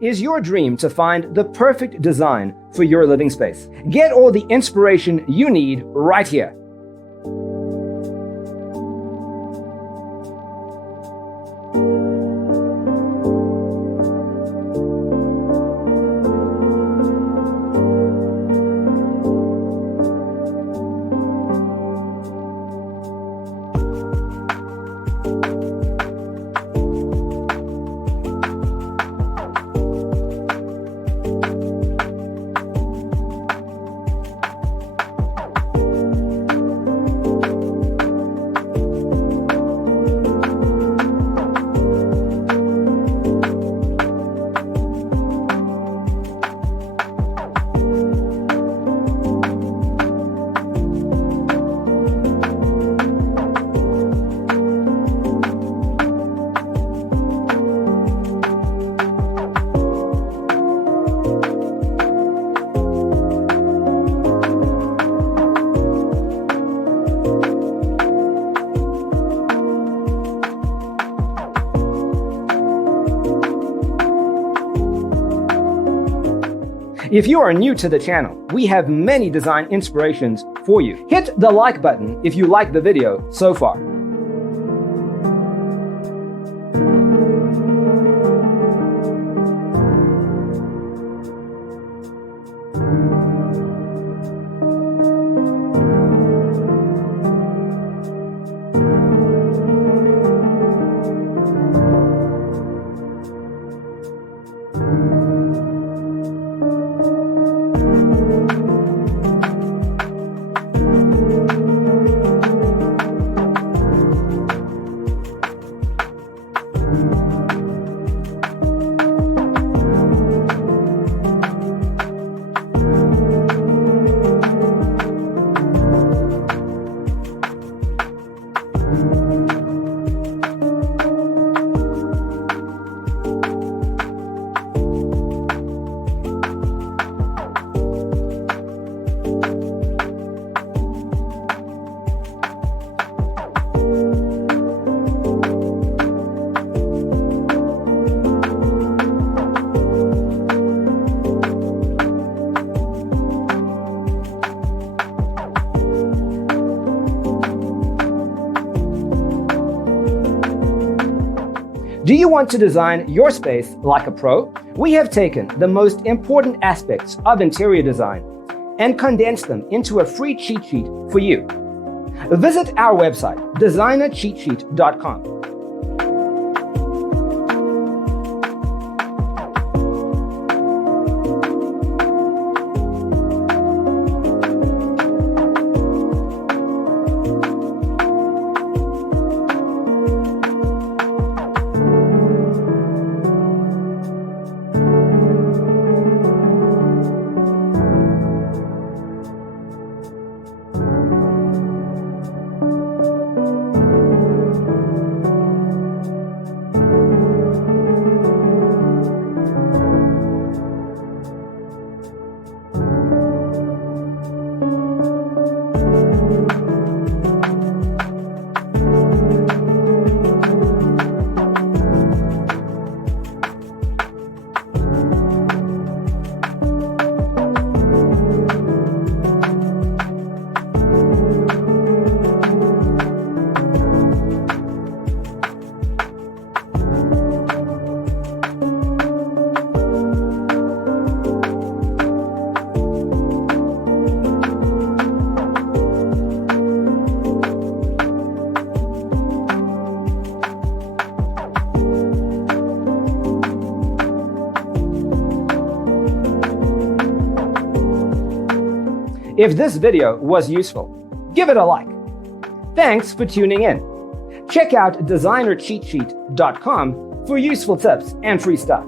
Is your dream to find the perfect design for your living space? Get all the inspiration you need right here. If you are new to the channel, we have many design inspirations for you. Hit the like button if you like the video so far. Do you want to design your space like a pro? We have taken the most important aspects of interior design and condensed them into a free cheat sheet for you. Visit our website, designercheatsheet.com. If this video was useful, give it a like. Thanks for tuning in. Check out designercheatsheet.com for useful tips and free stuff.